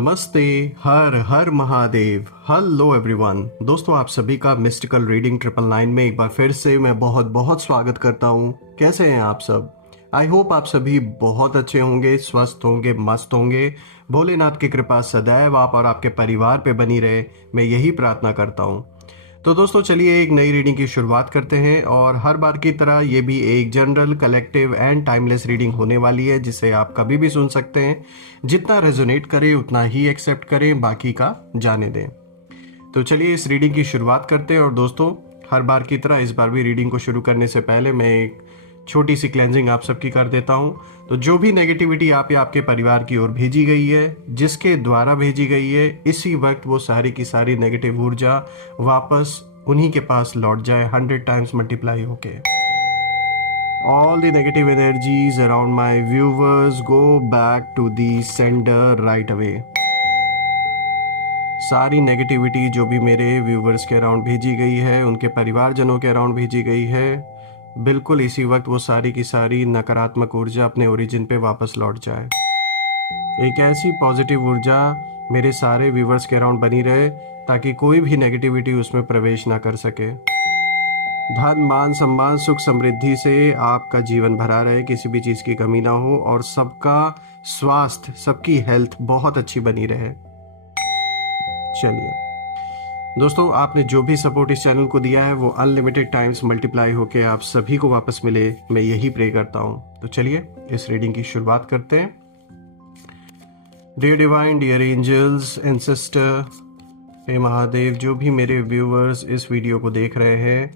नमस्ते। Har Har Mahadev. Hello everyone. दोस्तों, आप सभी का मिस्टिकल रीडिंग 999 में एक बार फिर से मैं बहुत बहुत स्वागत करता हूँ। कैसे हैं आप सब? आई होप आप सभी बहुत अच्छे होंगे, स्वस्थ होंगे, मस्त होंगे। भोलेनाथ की कृपा सदैव आप और आपके परिवार पे बनी रहे, मैं यही प्रार्थना करता हूँ। तो दोस्तों, चलिए एक नई रीडिंग की शुरुआत करते हैं। और हर बार की तरह ये भी एक general, collective and timeless reading होने वाली है, जिसे आप कभी भी सुन सकते हैं। जितना रेजोनेट करे उतना ही एक्सेप्ट करें, बाकी का जाने दें। तो चलिए इस रीडिंग की शुरुआत करते हैं। और दोस्तों, हर बार की तरह इस बार भी रीडिंग को शुरू करने से पहले मैं एक छोटी सी क्लेंजिंग आप सबकी कर देता हूँ। तो जो भी नेगेटिविटी आप या आपके परिवार की ओर भेजी गई है, जिसके द्वारा भेजी गई है, इसी वक्त वो सारी की सारी नेगेटिव ऊर्जा वापस उन्हीं के पास लौट जाए 100 टाइम्स मल्टीप्लाई होके। All the negative energies around my viewers go back to the sender right away. सारी नेगेटिविटी जो भी मेरे व्यूवर्स के अराउंड भेजी गई है, उनके परिवारजनों के अराउंड भेजी गई है, बिल्कुल इसी वक्त वो सारी की सारी नकारात्मक ऊर्जा अपने ओरिजिन पे वापस लौट जाए। एक ऐसी पॉजिटिव ऊर्जा मेरे सारे व्यूवर्स के अराउंड बनी रहे ताकि कोई भी नेगेटिविटी उसमें प्रवेश ना कर सके। धन, मान, सम्मान, सुख, समृद्धि से आपका जीवन भरा रहे, किसी भी चीज़ की कमी ना हो और सबका स्वास्थ्य, सबकी हेल्थ बहुत अच्छी बनी रहे। चलिए दोस्तों, आपने जो भी सपोर्ट इस चैनल को दिया है वो अनलिमिटेड टाइम्स मल्टीप्लाई होके आप सभी को वापस मिले, मैं यही प्रे करता हूँ। तो चलिए इस रीडिंग की शुरुआत करते हैं। Dear divine, dear angels, ancestors, हे महादेव, जो भी मेरे व्यूवर्स इस वीडियो को देख रहे हैं,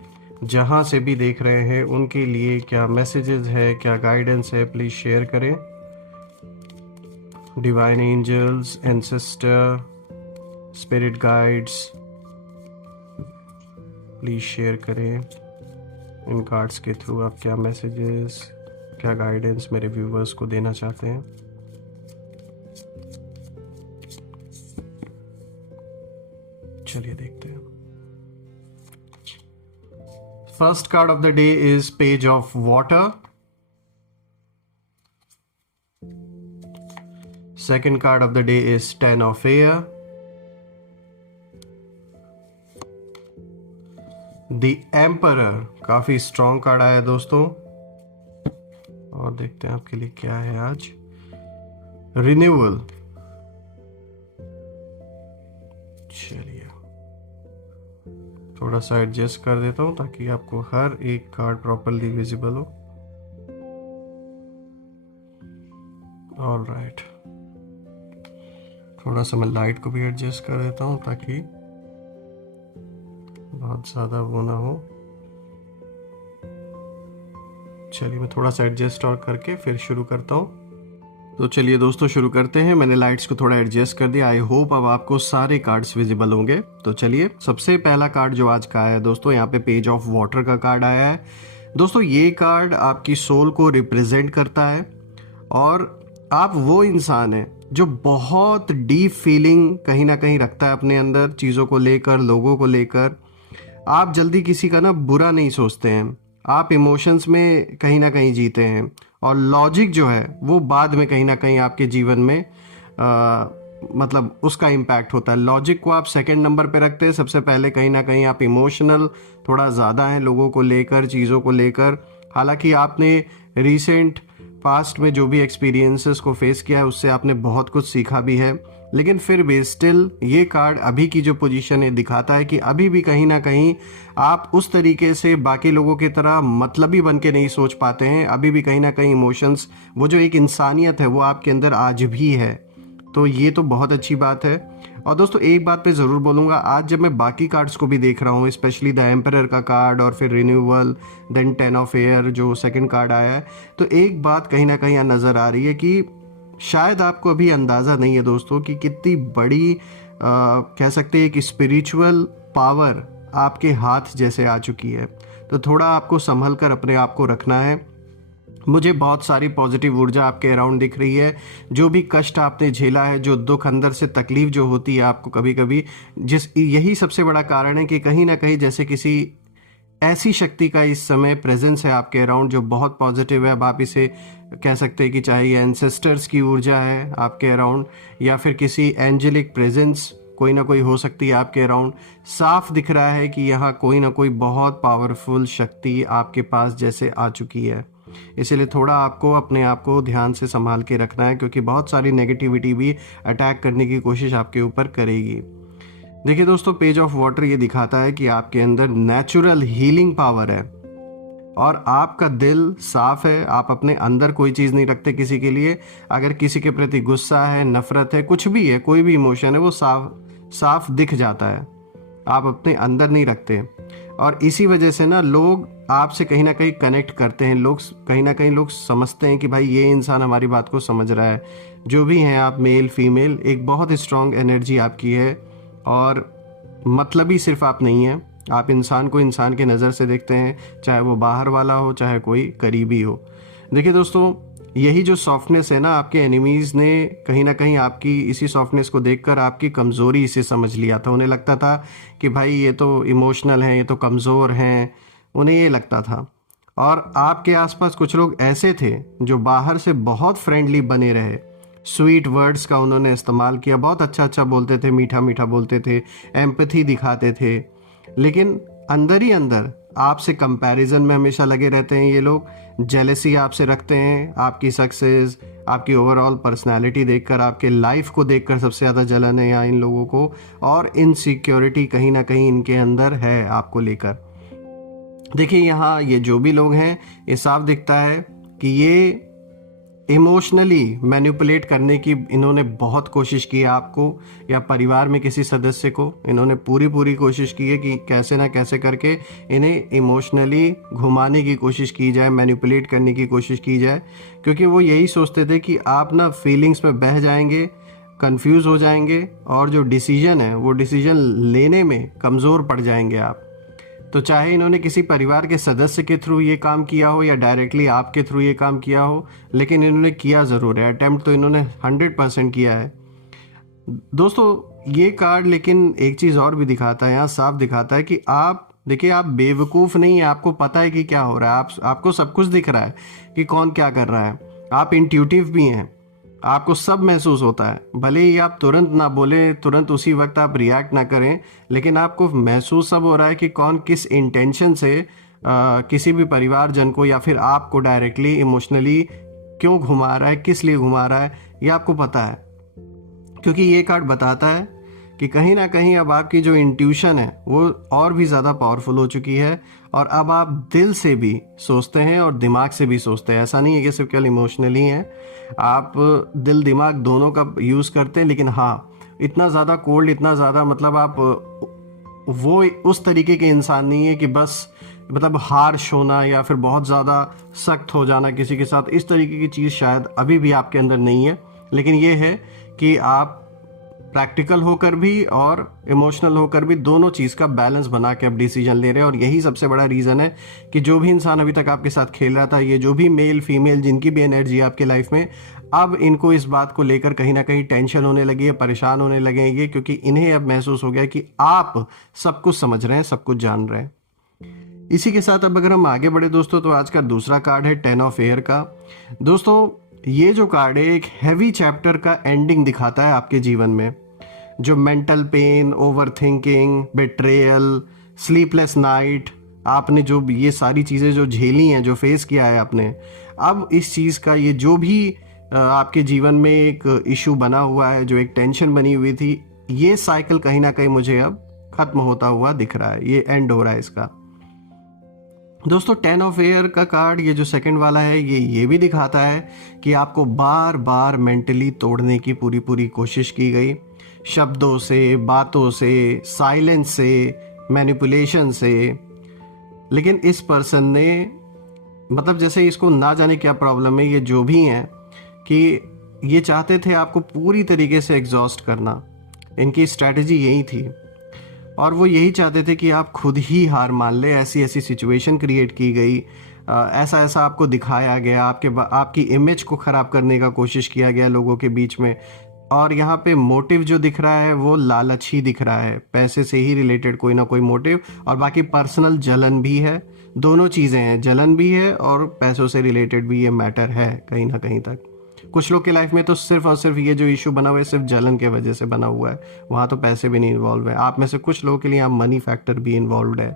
जहाँ से भी देख रहे हैं, उनके लिए क्या मैसेजेस है, क्या गाइडेंस है, प्लीज़ शेयर करें। Divine angels, ancestor, spirit guides, please share करें इन कार्ड्स के थ्रू आप क्या मैसेजेस, क्या गाइडेंस मेरे व्यूवर्स को देना चाहते हैं। चलिए देखते हैं। First card of the day is page of water. Second card of the day is 10 of air. The emperor, काफी स्ट्रॉन्ग कार्ड आया दोस्तों। और देखते हैं आपके लिए क्या है आज। रिन्यूअल। चलिए थोड़ा सा एडजस्ट कर देता हूं ताकि आपको हर एक कार्ड प्रॉपरली विजिबल हो। ऑल राइट, थोड़ा सा मैं लाइट को भी एडजस्ट कर देता हूं ताकि बहुत ज़्यादा वो ना हो। चलिए मैं थोड़ा सा एडजस्ट और करके फिर शुरू करता हूँ। तो चलिए दोस्तों शुरू करते हैं। मैंने लाइट्स को थोड़ा एडजस्ट कर दिया। आई होप अब आपको सारे कार्ड्स विजिबल होंगे। तो चलिए, सबसे पहला कार्ड जो आज का आया है दोस्तों, यहाँ पे पेज ऑफ वाटर का कार्ड आया है। दोस्तों ये कार्ड आपकी सोल को रिप्रेजेंट करता है और आप वो इंसान हैं जो बहुत डीप फीलिंग कहीं ना कहीं रखता है अपने अंदर, चीज़ों को लेकर, लोगों को लेकर। आप जल्दी किसी का ना बुरा नहीं सोचते हैं, आप इमोशंस में कहीं ना कहीं जीते हैं और लॉजिक जो है वो बाद में कहीं ना कहीं आपके जीवन में मतलब उसका इम्पैक्ट होता है। लॉजिक को आप सेकंड नंबर पे रखते हैं, सबसे पहले कहीं ना कहीं आप इमोशनल थोड़ा ज़्यादा हैं लोगों को लेकर, चीज़ों को लेकर। हालांकि आपने रिसेंट पास्ट में जो भी एक्सपीरियंसेस को फेस किया है उससे आपने बहुत कुछ सीखा भी है, लेकिन फिर भी स्टिल ये कार्ड अभी की जो पोजीशन है दिखाता है कि अभी भी कहीं ना कहीं आप उस तरीके से बाकी लोगों की तरह मतलबी बन के नहीं सोच पाते हैं। अभी भी कहीं ना कहीं इमोशंस, वो जो एक इंसानियत है वो आपके अंदर आज भी है। तो ये तो बहुत अच्छी बात है। और दोस्तों एक बात मैं ज़रूर बोलूँगा, आज जब मैं बाकी कार्ड्स को भी देख रहा हूँ, स्पेशली द एम्परर का कार्ड और फिर रिन्यूअल, देन 10 ऑफ एयर जो सेकंड कार्ड आया है, तो एक बात कहीं ना कहीं नज़र आ रही है कि शायद आपको अभी अंदाज़ा नहीं है दोस्तों कि कितनी बड़ी कह सकते हैं कि स्पिरिचुअल पावर आपके हाथ जैसे आ चुकी है। तो थोड़ा आपको संभल कर अपने आप को रखना है। मुझे बहुत सारी पॉजिटिव ऊर्जा आपके अराउंड दिख रही है। जो भी कष्ट आपने झेला है, जो दुख अंदर से तकलीफ जो होती है आपको कभी कभी, यही सबसे बड़ा कारण है कि कहीं ना कहीं जैसे किसी ऐसी शक्ति का इस समय प्रेजेंस है आपके अराउंड जो बहुत पॉजिटिव है। अब आप इसे कह सकते हैं कि चाहे ये एंसेस्टर्स की ऊर्जा है आपके अराउंड या फिर किसी एंजेलिक प्रेजेंस कोई ना कोई हो सकती है आपके अराउंड। साफ दिख रहा है कि यहाँ कोई ना कोई बहुत पावरफुल शक्ति आपके पास जैसे आ चुकी है। इसलिए थोड़ा आपको अपने आप को ध्यान से संभाल के रखना है, क्योंकि बहुत सारी नेगेटिविटी भी अटैक करने की कोशिश आपके ऊपर करेगी। देखिए दोस्तों, पेज ऑफ वाटर ये दिखाता है कि आपके अंदर नेचुरल हीलिंग पावर है और आपका दिल साफ है। आप अपने अंदर कोई चीज़ नहीं रखते किसी के लिए। अगर किसी के प्रति गुस्सा है, नफरत है, कुछ भी है, कोई भी इमोशन है, वो साफ दिख जाता है। आप अपने अंदर नहीं रखते और इसी वजह से ना लोग आपसे कहीं ना कहीं कनेक्ट करते हैं। लोग कहीं ना कहीं लोग समझते हैं कि भाई ये इंसान हमारी बात को समझ रहा है। जो भी हैं आप, मेल फीमेल, एक बहुत स्ट्रांग एनर्जी आपकी है और मतलबी सिर्फ आप नहीं हैं। आप इंसान को इंसान के नज़र से देखते हैं, चाहे वो बाहर वाला हो चाहे कोई करीबी हो। देखिए दोस्तों, यही जो सॉफ्टनेस है ना, आपके एनिमीज़ ने कहीं ना कहीं आपकी इसी सॉफ्टनेस को देखकर आपकी कमज़ोरी इसे समझ लिया था। उन्हें लगता था कि भाई ये तो इमोशनल हैं, ये तो कमज़ोर हैं, उन्हें ये लगता था। और आपके आसपास कुछ लोग ऐसे थे जो बाहर से बहुत फ्रेंडली बने रहे। स्वीट वर्ड्स का उन्होंने इस्तेमाल किया, बहुत अच्छा अच्छा बोलते थे, मीठा मीठा बोलते थे, एम्पैथी दिखाते थे, लेकिन अंदर ही अंदर आपसे कंपैरिजन में हमेशा लगे रहते हैं। ये लोग जेलसी आपसे रखते हैं, आपकी सक्सेस, आपकी ओवरऑल पर्सनालिटी देखकर, आपके लाइफ को देखकर सबसे ज़्यादा जलन है यहाँ इन लोगों को, और इनसिक्योरिटी कहीं ना कहीं इनके अंदर है आपको लेकर। देखिए यहाँ ये जो भी लोग हैं, ये साफ दिखता है कि ये इमोशनली मैनिपुलेट करने की इन्होंने बहुत कोशिश की है आपको या परिवार में किसी सदस्य को। इन्होंने पूरी कोशिश की है कि कैसे ना कैसे करके इन्हें इमोशनली घुमाने की कोशिश की जाए, मैनिपुलेट करने की कोशिश की जाए, क्योंकि वो यही सोचते थे कि आप ना फीलिंग्स में बह जाएंगे, कंफ्यूज हो जाएंगे और जो डिसीजन है वो डिसीजन लेने में कमज़ोर पड़ जाएंगे आप। तो चाहे इन्होंने किसी परिवार के सदस्य के थ्रू ये काम किया हो या डायरेक्टली आपके थ्रू ये काम किया हो, लेकिन इन्होंने किया ज़रूर है। अटेम्प्ट तो इन्होंने 100% किया है। दोस्तों ये कार्ड लेकिन एक चीज़ और भी दिखाता है, यहाँ साफ दिखाता है कि आप देखिए, आप बेवकूफ़ नहीं है, आपको पता है कि क्या हो रहा है। आपको सब कुछ दिख रहा है कि कौन क्या कर रहा है। आप इंट्यूटिव भी हैं, आपको सब महसूस होता है। भले ही आप तुरंत ना बोले, तुरंत उसी वक्त आप रिएक्ट ना करें, लेकिन आपको महसूस सब हो रहा है कि कौन किस इंटेंशन से किसी भी परिवारजन को या फिर आपको डायरेक्टली इमोशनली क्यों घुमा रहा है, किस लिए घुमा रहा है, ये आपको पता है। क्योंकि ये कार्ड बताता है कि कहीं ना कहीं अब आपकी जो इंट्यूशन है वो और भी ज़्यादा पावरफुल हो चुकी है और अब आप दिल से भी सोचते हैं और दिमाग से भी सोचते हैं। ऐसा नहीं है कि सिर्फ केवल इमोशनली हैं, आप दिल दिमाग दोनों का यूज़ करते हैं। लेकिन हाँ, इतना ज़्यादा कोल्ड, इतना ज़्यादा मतलब आप वो उस तरीके के इंसान नहीं है कि बस मतलब हार्श होना या फिर बहुत ज़्यादा सख्त हो जाना किसी के साथ, इस तरीके की चीज़ शायद अभी भी आपके अंदर नहीं है। लेकिन ये है कि आप प्रैक्टिकल होकर भी और इमोशनल होकर भी दोनों चीज़ का बैलेंस बना के अब डिसीजन ले रहे हैं। और यही सबसे बड़ा रीज़न है कि जो भी इंसान अभी तक आपके साथ खेल रहा था, ये जो भी मेल फीमेल जिनकी भी एनर्जी आपके लाइफ में, अब इनको इस बात को लेकर कहीं ना कहीं टेंशन होने लगी है, परेशान होने लगे हैं ये, क्योंकि इन्हें अब महसूस हो गया कि आप सब कुछ समझ रहे हैं, सब कुछ जान रहे हैं। इसी के साथ अब अगर हम आगे बढ़े दोस्तों, तो आज का दूसरा कार्ड है 10 ऑफ एयर का। दोस्तों ये जो कार्ड है एक हैवी चैप्टर का एंडिंग दिखाता है आपके जीवन में। जो mental pain, over thinking, betrayal, sleepless night, आपने जो ये सारी चीज़ें जो झेली हैं, जो फेस किया है आपने, अब इस चीज़ का ये जो भी आपके जीवन में एक इशू बना हुआ है, जो एक टेंशन बनी हुई थी, ये साइकिल कहीं ना कहीं मुझे अब खत्म होता हुआ दिख रहा है, ये एंड हो रहा है इसका। दोस्तों 10 ऑफ एयर का कार्ड, ये जो सेकंड वाला है, ये भी दिखाता है कि आपको बार बार मेंटली तोड़ने की पूरी कोशिश की गई, शब्दों से, बातों से, साइलेंस से, मैनिपुलेशन से। लेकिन इस पर्सन ने मतलब जैसे इसको ना जाने क्या प्रॉब्लम है, ये जो भी हैं कि ये चाहते थे आपको पूरी तरीके से एग्जॉस्ट करना। इनकी स्ट्रैटेजी यही थी और वो यही चाहते थे कि आप खुद ही हार मान ले। ऐसी सिचुएशन क्रिएट की गई, ऐसा आपको दिखाया गया, आपकी इमेज को ख़राब करने का कोशिश किया गया लोगों के बीच में। और यहाँ पे मोटिव जो दिख रहा है वो लालच ही दिख रहा है, पैसे से ही रिलेटेड कोई ना कोई मोटिव, और बाकी पर्सनल जलन भी है। दोनों चीज़ें हैं, जलन भी है और पैसों से रिलेटेड भी ये मैटर है कहीं ना कहीं तक। कुछ लोग की लाइफ में तो सिर्फ और सिर्फ ये जो इशू बना हुआ है सिर्फ जलन के वजह से बना हुआ है, वहाँ तो पैसे भी नहीं इन्वॉल्व है। आप में से कुछ लोगों के लिए यहाँ मनी फैक्टर भी इन्वॉल्व है,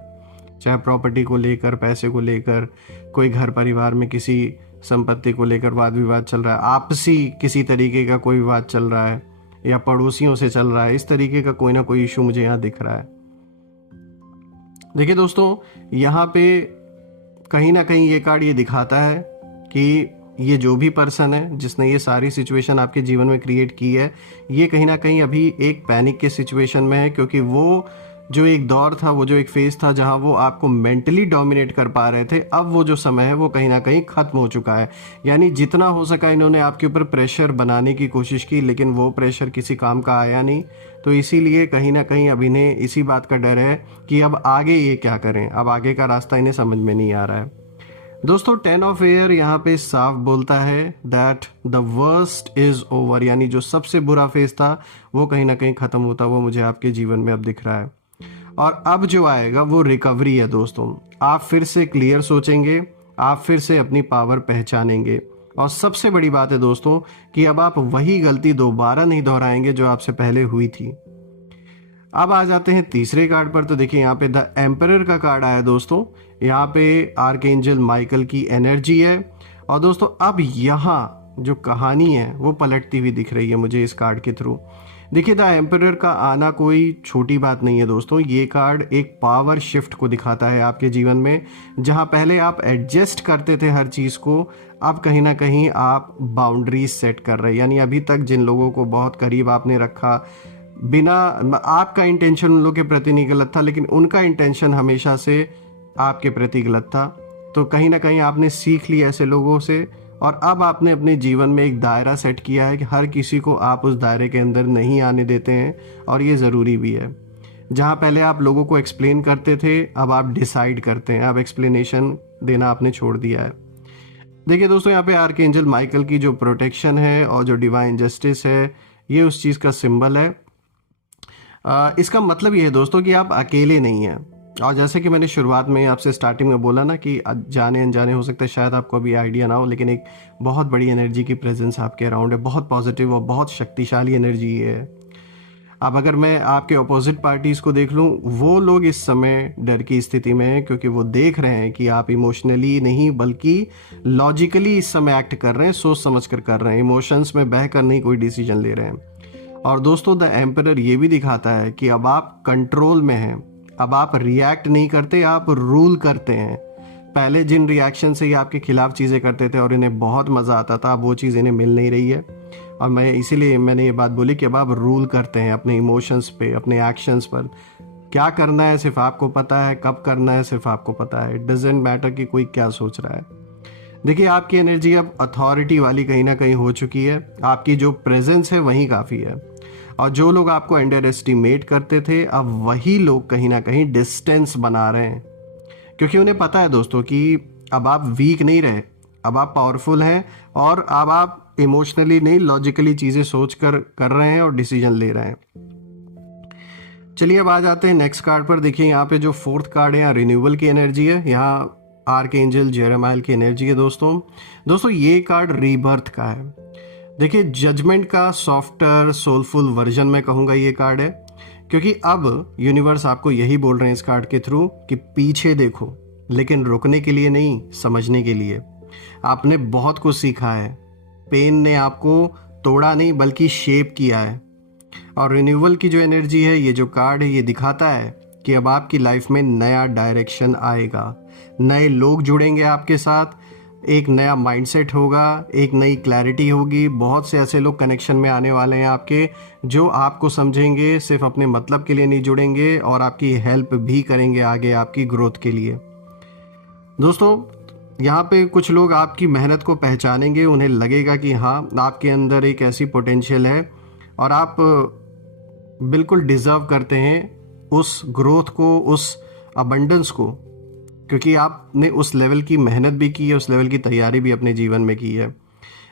चाहे प्रॉपर्टी को लेकर, पैसे को लेकर, कोई घर परिवार में किसी संपत्ति को लेकर वाद विवाद चल रहा है, आपसी किसी तरीके का कोई विवाद चल रहा है, या पड़ोसियों से चल रहा है, इस तरीके का कोई ना कोई इशू मुझे यहाँ दिख रहा है। देखिए दोस्तों, यहाँ पे कहीं ना कहीं ये कार्ड ये दिखाता है कि ये जो भी पर्सन है जिसने ये सारी सिचुएशन आपके जीवन में क्रिएट की है, ये कहीं ना कहीं अभी एक पैनिक के सिचुएशन में है, क्योंकि वो जो एक दौर था, वो जो एक फेज था जहां वो आपको मेंटली डोमिनेट कर पा रहे थे, अब वो जो समय है वो कहीं ना कहीं खत्म हो चुका है। यानी जितना हो सका इन्होंने आपके ऊपर प्रेशर बनाने की कोशिश की, लेकिन वो प्रेशर किसी काम का आया नहीं। तो इसीलिए कहीं ना कहीं अब इन्हें इसी बात का डर है कि अब आगे ये क्या करें, अब आगे का रास्ता इन्हें समझ में नहीं आ रहा है। दोस्तों 10 ऑफ एयर यहाँ पे साफ बोलता है that the worst is over, यानी जो सबसे बुरा फेज था वो कहीं ना कहीं खत्म होता हुआ मुझे आपके जीवन में अब दिख रहा है, और अब जो आएगा वो रिकवरी है। दोस्तों आप फिर से क्लियर सोचेंगे, आप फिर से अपनी पावर पहचानेंगे, और सबसे बड़ी बात है दोस्तों कि अब आप वही गलती दोबारा नहीं दोहराएंगे जो आपसे पहले हुई थी। अब आ जाते हैं तीसरे कार्ड पर। तो देखिए यहाँ पे द एम्परर का कार्ड आया दोस्तों, यहाँ पे आर्कएंजल माइकल की एनर्जी है, और दोस्तों अब यहाँ जो कहानी है वो पलटती हुई दिख रही है मुझे इस कार्ड के थ्रू। देखिए द एम्परर का आना कोई छोटी बात नहीं है दोस्तों, ये कार्ड एक पावर शिफ्ट को दिखाता है आपके जीवन में। जहाँ पहले आप एडजस्ट करते थे हर चीज़ को, अब कहीं ना कहीं आप बाउंड्रीज सेट कर रहे हैं। यानी अभी तक जिन लोगों को बहुत करीब आपने रखा, बिना आपका इंटेंशन उन लोगों के प्रति नहीं गलत था, लेकिन उनका इंटेंशन हमेशा से आपके प्रति गलत था, तो कहीं ना कहीं आपने सीख लिया ऐसे लोगों से, और अब आपने अपने जीवन में एक दायरा सेट किया है कि हर किसी को आप उस दायरे के अंदर नहीं आने देते हैं, और ये ज़रूरी भी है। जहाँ पहले आप लोगों को एक्सप्लेन करते थे, अब आप डिसाइड करते हैं, अब एक्सप्लेनेशन देना आपने छोड़ दिया है। देखिए दोस्तों यहाँ पे आर्कएंजल माइकल की जो प्रोटेक्शन है और जो डिवाइन जस्टिस है, ये उस चीज़ का सिंबल है। इसका मतलब ये है दोस्तों कि आप अकेले नहीं हैं, और जैसे कि मैंने शुरुआत में आपसे स्टार्टिंग में बोला ना कि जाने अनजाने हो सकता है शायद आपको अभी आइडिया ना हो, लेकिन एक बहुत बड़ी एनर्जी की प्रेजेंस आपके अराउंड है, बहुत पॉजिटिव और बहुत शक्तिशाली एनर्जी है। अब अगर मैं आपके अपोजिट पार्टीज़ को देख लूँ, वो लोग इस समय डर की स्थिति में हैं, क्योंकि वो देख रहे हैं कि आप इमोशनली नहीं बल्कि लॉजिकली इस समय एक्ट कर रहे हैं, सोच समझ कर रहे हैं, इमोशंस में बह कर नहीं कोई डिसीजन ले रहे हैं। और दोस्तों द एम्परर ये भी दिखाता है कि अब आप कंट्रोल में हैं, अब आप रिएक्ट नहीं करते, आप रूल करते हैं। पहले जिन रिएक्शन से ये आपके खिलाफ चीज़ें करते थे और इन्हें बहुत मज़ा आता था, अब वो चीज़ इन्हें मिल नहीं रही है, और मैंने ये बात बोली कि अब आप रूल करते हैं अपने इमोशंस पे, अपने एक्शंस पर। क्या करना है सिर्फ आपको पता है, कब करना है सिर्फ आपको पता है, इट डजेंट मैटर कि कोई क्या सोच रहा है। देखिए आपकी एनर्जी अब अथॉरिटी वाली कहीं ना कहीं हो चुकी है, आपकी जो प्रेजेंस है वही काफ़ी है, और जो लोग आपको अंडर एस्टिमेट करते थे, अब वही लोग कहीं ना कहीं डिस्टेंस बना रहे हैं, क्योंकि उन्हें पता है दोस्तों कि अब आप वीक नहीं रहे, अब आप पावरफुल हैं, और अब आप इमोशनली नहीं लॉजिकली चीज़ें सोच कर रहे हैं और डिसीजन ले रहे हैं। चलिए अब आ जाते हैं नेक्स्ट कार्ड पर। देखिए यहाँ पे जो फोर्थ कार्ड है, यहाँ रिन्यूअल की एनर्जी है, यहाँ आर्कएंजल जेरेमाइल की एनर्जी है। दोस्तों ये कार्ड रीबर्थ का है। देखिए जजमेंट का सॉफ्टर सोलफुल वर्जन मैं कहूँगा ये कार्ड है, क्योंकि अब यूनिवर्स आपको यही बोल रहे हैं इस कार्ड के थ्रू कि पीछे देखो, लेकिन रुकने के लिए नहीं, समझने के लिए। आपने बहुत कुछ सीखा है, पेन ने आपको तोड़ा नहीं बल्कि शेप किया है, और रिन्यूअल की जो एनर्जी है, ये जो कार्ड है, ये दिखाता है कि अब आपकी लाइफ में नया डायरेक्शन आएगा, नए लोग जुड़ेंगे आपके साथ, एक नया माइंडसेट होगा, एक नई क्लैरिटी होगी। बहुत से ऐसे लोग कनेक्शन में आने वाले हैं आपके, जो आपको समझेंगे, सिर्फ अपने मतलब के लिए नहीं जुड़ेंगे, और आपकी हेल्प भी करेंगे आगे आपकी ग्रोथ के लिए। दोस्तों यहाँ पे कुछ लोग आपकी मेहनत को पहचानेंगे, उन्हें लगेगा कि हाँ आपके अंदर एक ऐसी पोटेंशियल है और आप बिल्कुल डिज़र्व करते हैं उस ग्रोथ को, उस अबंडेंस को, क्योंकि आपने उस लेवल की मेहनत भी की है, उस लेवल की तैयारी भी अपने जीवन में की है।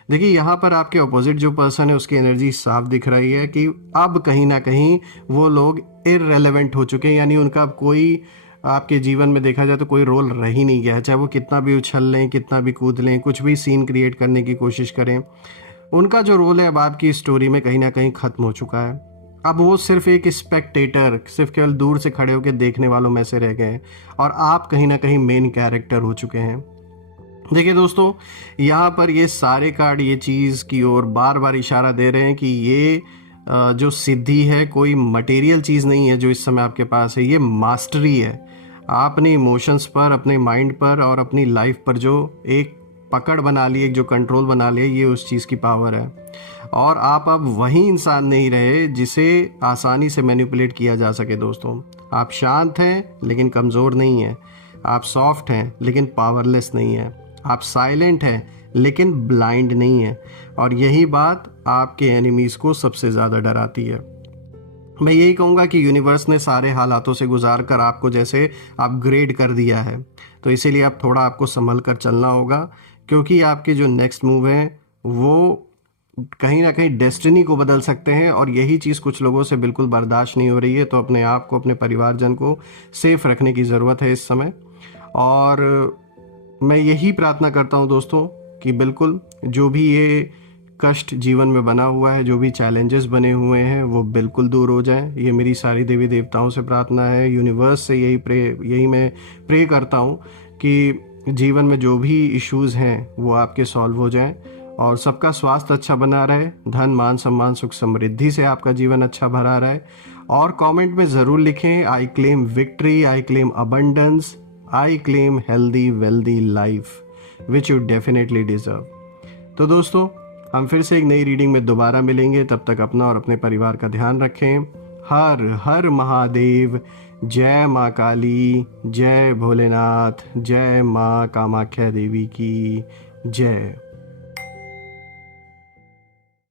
देखिए यहाँ पर आपके ऑपोजिट जो पर्सन है उसकी एनर्जी साफ दिख रही है कि अब कहीं ना कहीं वो लोग इररेलेवेंट हो चुके हैं, यानी उनका कोई आपके जीवन में देखा जाए तो कोई रोल रह ही नहीं गया है। चाहे वो कितना भी उछल लें, कितना भी कूद लें, कुछ भी सीन क्रिएट करने की कोशिश करें, उनका जो रोल है अब आपकी स्टोरी में कहीं ना कहीं ख़त्म हो चुका है। अब वो सिर्फ एक स्पेक्टेटर, सिर्फ केवल दूर से खड़े होकर देखने वालों में से रह गए हैं और आप कहीं ना कहीं मेन कैरेक्टर हो चुके हैं। देखिए दोस्तों, यहाँ पर ये सारे कार्ड ये चीज़ की ओर बार बार इशारा दे रहे हैं कि ये जो सिद्धि है कोई मटेरियल चीज़ नहीं है जो इस समय आपके पास है, ये मास्टरी है। आपने इमोशंस पर, अपने माइंड पर और अपनी लाइफ पर जो एक पकड़ बना ली, एक जो कंट्रोल बना लिया, ये उस चीज़ की पावर है। और आप अब वही इंसान नहीं रहे जिसे आसानी से मैनिपुलेट किया जा सके। दोस्तों, आप शांत हैं लेकिन कमज़ोर नहीं हैं, आप सॉफ्ट हैं लेकिन पावरलेस नहीं हैं, आप साइलेंट हैं लेकिन ब्लाइंड नहीं हैं। और यही बात आपके एनिमीज़ को सबसे ज़्यादा डराती है। मैं यही कहूँगा कि यूनिवर्स ने सारे हालातों से गुजार कर आपको जैसे अपग्रेड कर दिया है, तो इसीलिए अब थोड़ा आपको संभल कर चलना होगा, क्योंकि आपके जो नेक्स्ट मूव हैं वो कहीं ना कहीं डेस्टिनी को बदल सकते हैं। और यही चीज़ कुछ लोगों से बिल्कुल बर्दाश्त नहीं हो रही है। तो अपने आप को, अपने परिवारजन को सेफ रखने की ज़रूरत है इस समय। और मैं यही प्रार्थना करता हूँ दोस्तों कि बिल्कुल जो भी ये कष्ट जीवन में बना हुआ है, जो भी चैलेंजेस बने हुए हैं, वो बिल्कुल दूर हो जाएं। ये मेरी सारी देवी देवताओं से प्रार्थना है, यूनिवर्स से यही मैं प्रे करता हूँ कि जीवन में जो भी इश्यूज़ हैं वो आपके सॉल्व हो जाएं और सबका स्वास्थ्य अच्छा बना रहे, धन मान सम्मान सुख समृद्धि से आपका जीवन अच्छा भरा रहे। और कमेंट में ज़रूर लिखें, I claim victory, I claim abundance, I claim healthy wealthy life which you definitely deserve. तो दोस्तों, हम फिर से एक नई रीडिंग में दोबारा मिलेंगे। तब तक अपना और अपने परिवार का ध्यान रखें। हर हर महादेव। जय माँ काली, जय भोलेनाथ, जय माँ कामाख्या देवी की जय।